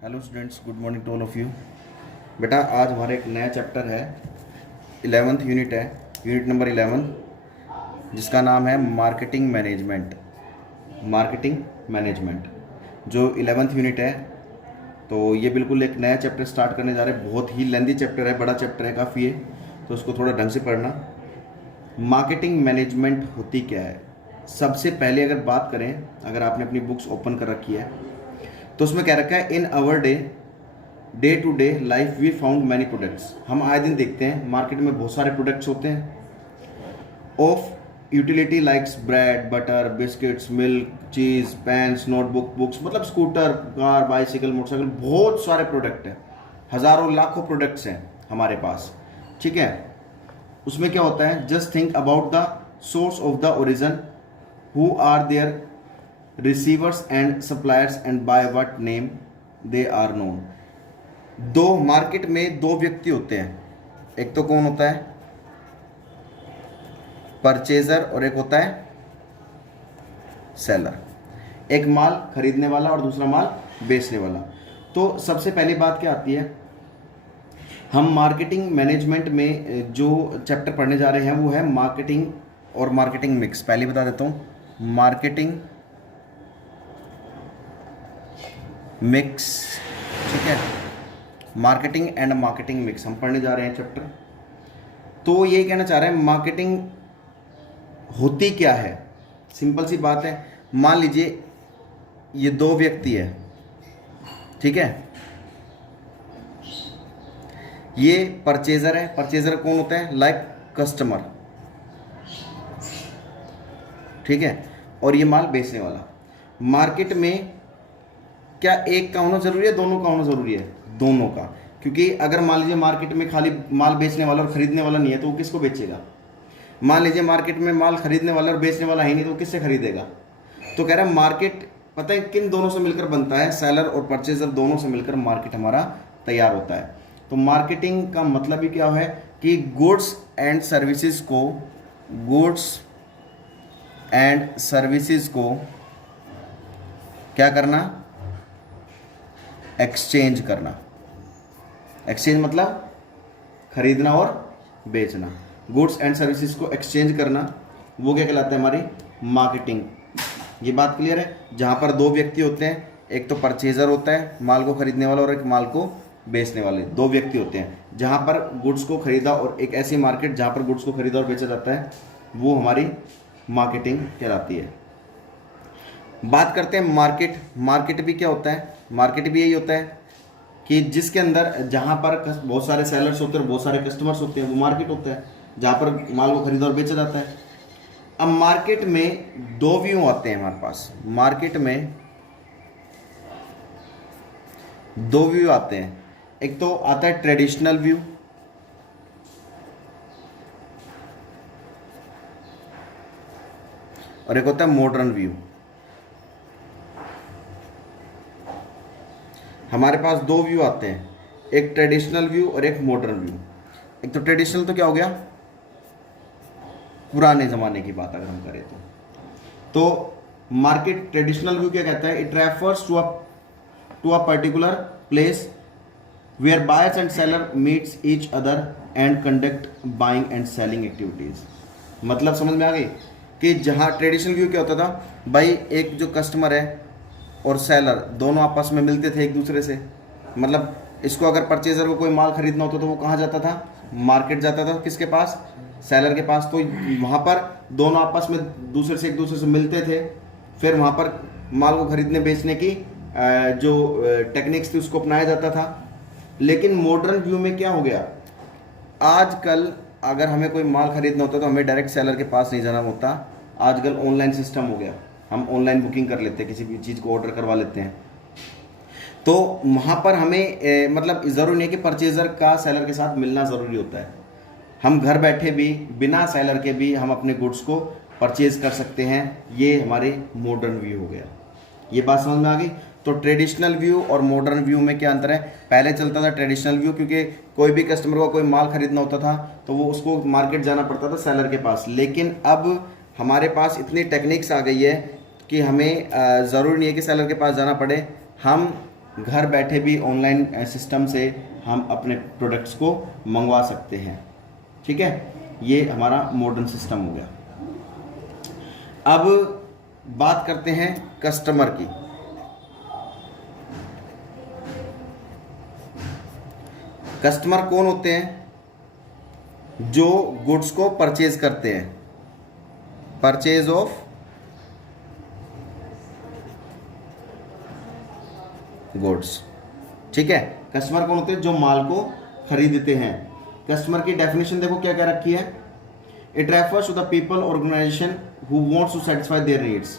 Hello students, good morning to all of you. बेटा आज हमारा एक नया चैप्टर है, 11th यूनिट है, यूनिट नंबर 11, जिसका नाम है मार्केटिंग मैनेजमेंट। मार्केटिंग मैनेजमेंट जो 11th यूनिट है, तो ये बिल्कुल एक नया चैप्टर स्टार्ट करने जा रहे हैं। बहुत ही लेंदी चैप्टर है, बड़ा चैप्टर है काफ़ी है, तो उसको थोड़ा ढंग से पढ़ना। मार्केटिंग मैनेजमेंट होती क्या है? सबसे पहले अगर बात करें, अगर आपने अपनी बुक्स ओपन कर रखी है तो उसमें कह रखा है in our day to day life we found many products. हम आए दिन देखते हैं मार्केट में बहुत सारे प्रोडक्ट्स होते हैं of utility likes bread, butter, biscuits, milk, cheese, pens, notebook, books, मतलब स्कूटर, कार, बाइसिकल, मोटरसाइकिल, बहुत सारे प्रोडक्ट हैं, हज़ारों लाखों प्रोडक्ट्स हैं हमारे पास। ठीक है, उसमें क्या होता है, just think about the source of the origin, who are their receivers and suppliers and by what name they are known. दो मार्केट में दो व्यक्ति होते हैं, एक तो कौन होता है, परचेजर, और एक होता है सेलर। एक माल खरीदने वाला और दूसरा माल बेचने वाला। तो सबसे पहली बात क्या आती है, हम मार्केटिंग मैनेजमेंट में जो चैप्टर पढ़ने जा रहे हैं वो है मार्केटिंग और मार्केटिंग मिक्स। पहले बता देता हूँ, मार्केटिंग मिक्स, ठीक है, मार्केटिंग एंड मार्केटिंग मिक्स हम पढ़ने जा रहे हैं चैप्टर। तो ये कहना चाह रहे हैं मार्केटिंग होती क्या है। सिंपल सी बात है, मान लीजिए ये दो व्यक्ति है, ठीक है, ये परचेजर है। परचेजर कौन होता है, लाइक कस्टमर, ठीक है, और ये माल बेचने वाला। मार्केट में क्या एक का होना जरूरी है, दोनों का होना जरूरी है? दोनों का, क्योंकि अगर मान लीजिए मार्केट में खाली माल बेचने वाला और खरीदने वाला नहीं है तो वो किसको बेचेगा? मान लीजिए मार्केट में माल खरीदने वाला और बेचने वाला है नहीं तो वो किससे खरीदेगा? तो कह रहा है मार्केट पता है किन दोनों से मिलकर बनता है, सेलर और परचेजर दोनों से मिलकर मार्केट हमारा तैयार होता है। तो मार्केटिंग का मतलब ही क्या है कि गुड्स एंड सर्विसेज को क्या करना, एक्सचेंज करना। एक्सचेंज मतलब खरीदना और बेचना। गुड्स एंड सर्विसेज को एक्सचेंज करना, वो क्या कहलाता है, हमारी मार्केटिंग। ये बात क्लियर है? जहाँ पर दो व्यक्ति होते हैं, एक तो परचेजर होता है माल को खरीदने वाला और एक माल को बेचने वाले, दो व्यक्ति होते हैं। जहाँ पर गुड्स को खरीदा, और एक ऐसी मार्केट जहाँ पर गुड्स को खरीदा और बेचा जाता है, वो हमारी मार्केटिंग कहलाती है। बात करते हैं मार्केट। मार्केट भी क्या होता है, मार्केट भी यही होता है कि जिसके अंदर जहाँ पर बहुत सारे सेलर्स होते हैं और बहुत सारे कस्टमर्स होते हैं, वो मार्केट होता है, जहाँ पर माल को खरीदा और बेचा जाता है। अब मार्केट में दो व्यू आते हैं हमारे पास, मार्केट में दो व्यू आते हैं। एक तो आता है ट्रेडिशनल व्यू, और एक होता है मॉडर्न व्यू। हमारे पास दो व्यू आते हैं, एक ट्रेडिशनल व्यू और एक मॉडर्न व्यू। एक तो ट्रेडिशनल तो क्या हो गया, पुराने ज़माने की बात अगर हम करें तो मार्केट ट्रेडिशनल व्यू क्या कहता है, it refers to a particular place where buyers and seller meets each other and conduct buying and selling activities. मतलब समझ में आ गई कि जहाँ ट्रेडिशनल व्यू क्या होता था, भाई एक जो कस्टमर है और सेलर दोनों आपस में मिलते थे एक दूसरे से। मतलब इसको अगर परचेजर को कोई माल खरीदना होता तो वो कहाँ जाता था, मार्केट जाता था, किसके पास, सेलर के पास। तो वहाँ पर दोनों आपस में एक दूसरे से मिलते थे, फिर वहाँ पर माल को खरीदने बेचने की जो टेक्निक्स थी उसको अपनाया जाता था। लेकिन मॉडर्न व्यू में क्या हो गया, आजकल अगर हमें कोई माल खरीदना होता तो हमें डायरेक्ट सेलर के पास नहीं जाना होता, आजकल ऑनलाइन सिस्टम हो गया, हम ऑनलाइन बुकिंग कर लेते हैं, किसी भी चीज़ को ऑर्डर करवा लेते हैं। तो वहाँ पर हमें मतलब ज़रूरी नहीं है कि परचेज़र का सेलर के साथ मिलना ज़रूरी होता है। हम घर बैठे भी बिना सेलर के भी हम अपने गुड्स को परचेज कर सकते हैं। ये हमारे मॉडर्न व्यू हो गया। ये बात समझ में आ गई? तो ट्रेडिशनल व्यू और मॉडर्न व्यू में क्या अंतर है? पहले चलता था ट्रेडिशनल व्यू, क्योंकि कोई भी कस्टमर को कोई माल खरीदना होता था तो वो उसको मार्केट जाना पड़ता था सेलर के पास। लेकिन अब हमारे पास इतनी टेक्निक्स आ गई है कि हमें ज़रूरी नहीं है कि सेलर के पास जाना पड़े, हम घर बैठे भी ऑनलाइन सिस्टम से हम अपने प्रोडक्ट्स को मंगवा सकते हैं। ठीक है, ये हमारा मॉडर्न सिस्टम हो गया। अब बात करते हैं कस्टमर की। कस्टमर कौन होते हैं? जो गुड्स को परचेज करते हैं, परचेज ऑफ गुड्स। ठीक है, कस्टमर कौन होते हैं? जो माल को खरीदते हैं। कस्टमर की डेफिनेशन देखो क्या क्या रखी है। It refers to the people organization who wants to satisfy their needs.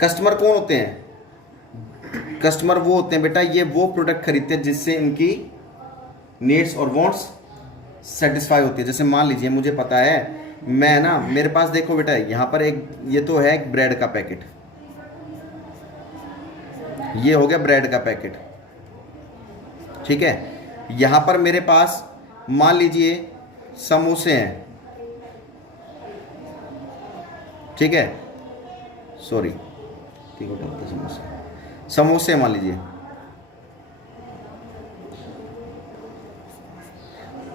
Customer कौन होते हैं? कस्टमर वो होते हैं बेटा, ये वो प्रोडक्ट खरीदते हैं जिससे इनकी नीड्स और वांट्स सेटिस्फाई होती है। जैसे मान लीजिए मुझे पता है, मैं ना, मेरे पास देखो बेटा यहाँ पर एक, ये तो है एक ब्रेड का पैकेट, ये हो गया ब्रेड का पैकेट। ठीक है, यहां पर मेरे पास मान लीजिए समोसे हैं। ठीक है, सॉरी, ठीक है, समोसे मान लीजिए।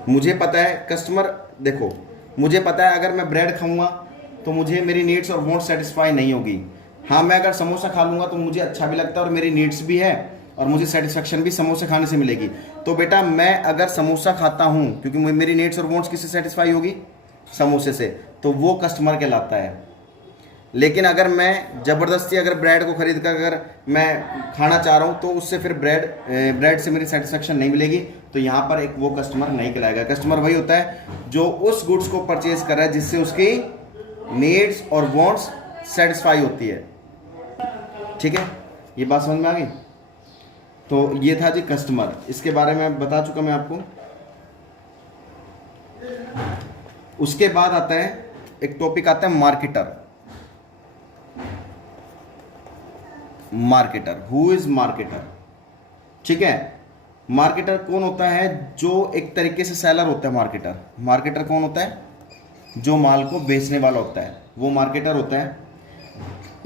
मुझे पता है कस्टमर, देखो मुझे पता है अगर मैं ब्रेड खाऊंगा तो मुझे मेरी नीड्स और वांट्स सेटिस्फाई नहीं होगी। हाँ, मैं अगर समोसा खा लूंगा तो मुझे अच्छा भी लगता है और मेरी नीड्स भी है और मुझे सेटिस्फेक्शन भी समोसे खाने से मिलेगी। तो बेटा मैं अगर समोसा खाता हूँ, क्योंकि मेरी नीड्स और वांट्स किससे सेटिस्फाई होगी? समोसे से, तो वो कस्टमर कहलाता है। लेकिन अगर मैं ज़बरदस्ती अगर ब्रेड को खरीद कर अगर मैं खाना चाह रहा हूँ तो उससे फिर ब्रेड से मेरी सेटिस्फेक्शन नहीं मिलेगी, तो यहाँ पर एक वो कस्टमर नहीं कहलाएगा। कस्टमर वही होता है जो उस गुड्स को परचेज कर रहा है जिससे उसकी नीड्स और वांट्स सेटिस्फाई होती है। ठीक है, ये बात समझ में आ गई? तो ये था जी कस्टमर, इसके बारे में बता चुका मैं आपको। उसके बाद आता है एक टॉपिक आता है marketer. Marketer, who is marketer? ठीक है, मार्केटर कौन होता है? जो एक तरीके से सेलर होता है मार्केटर। मार्केटर कौन होता है? जो माल को बेचने वाला होता है, वो मार्केटर होता है।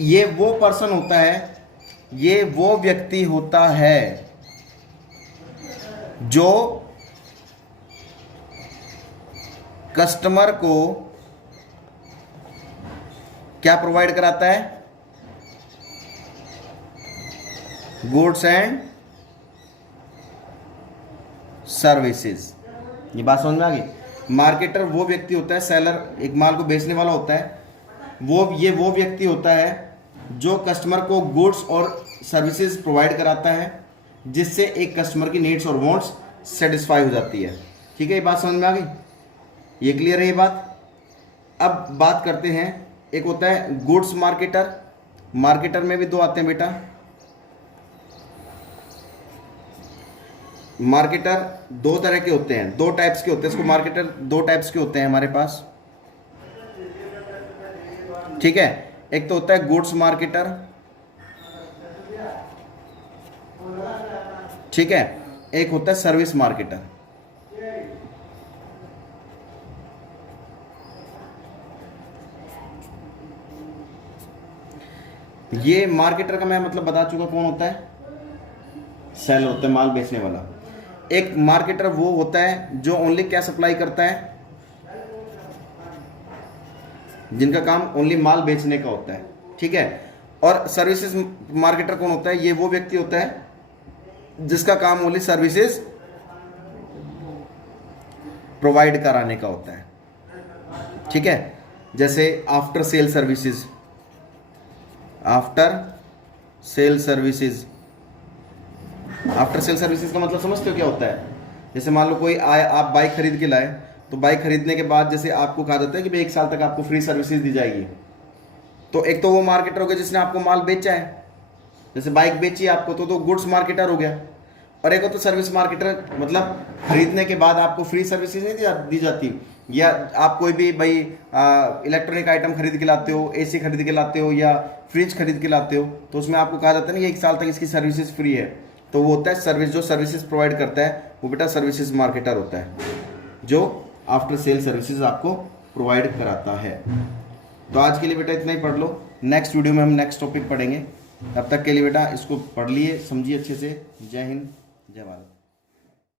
ये वो पर्सन होता है, ये वो व्यक्ति होता है जो कस्टमर को क्या प्रोवाइड कराता है? Goods and services. ये बात समझ में आ गई? मार्केटर वो व्यक्ति होता है, सेलर एक माल को बेचने वाला होता है, वो व्यक्ति होता है जो कस्टमर को गुड्स और सर्विसेज प्रोवाइड कराता है जिससे एक कस्टमर की नीड्स और वांट्स सेटिस्फाई हो जाती है। ठीक है, ये बात समझ में आ गई? ये क्लियर है ये बात? अब बात करते हैं, एक होता है गुड्स मार्केटर। मार्केटर में भी दो आते हैं बेटा। मार्केटर दो तरह के होते हैं, दो टाइप्स के होते हैं। इसको मार्केटर दो टाइप्स के होते हैं हमारे पास। ठीक है, एक तो होता है गुड्स मार्केटर। ठीक है, एक होता है सर्विस मार्केटर। ये मार्केटर का मैं मतलब बता चुका कौन होता है? सेलर होता है, माल बेचने वाला। एक मार्केटर वो होता है जो ओनली क्या सप्लाई करता है? जिनका काम ओनली माल बेचने का होता है। ठीक है, और सर्विसेज मार्केटर कौन होता है? ये वो व्यक्ति होता है जिसका काम ओनली सर्विसेज प्रोवाइड कराने का होता है। ठीक है, जैसे after sale services. After sale services, after sale services का मतलब समझते हो क्या होता है? जैसे मान लो कोई आए, आप बाइक खरीद के लाए, तो बाइक खरीदने के बाद जैसे आपको कहा जाता है कि भाई 1 साल तक आपको फ्री सर्विसेज दी जाएगी। तो एक तो वो मार्केटर हो गया जिसने आपको माल बेचा है, जैसे बाइक बेची आपको तो गुड्स मार्केटर हो गया। और एक हो तो सर्विस मार्केटर, मतलब खरीदने के बाद आपको फ्री सर्विसेज नहीं दी जाती, या आप कोई भी भाई इलेक्ट्रॉनिक आइटम खरीद के लाते हो, एसी खरीद के लाते हो या फ्रिज खरीद के लाते हो, तो उसमें आपको कहा जाता है ना कि 1 साल तक इसकी सर्विसेज फ्री है। तो वो होता है सर्विस, जो सर्विसेज प्रोवाइड करता है वो बेटा सर्विसेज मार्केटर होता है, जो आफ्टर सेल सर्विसेज आपको प्रोवाइड कराता है। तो आज के लिए बेटा इतना ही पढ़ लो, नेक्स्ट वीडियो में हम नेक्स्ट टॉपिक पढ़ेंगे। तब तक के लिए बेटा इसको पढ़ लिए, समझिए अच्छे से। जय हिंद, जय भारत।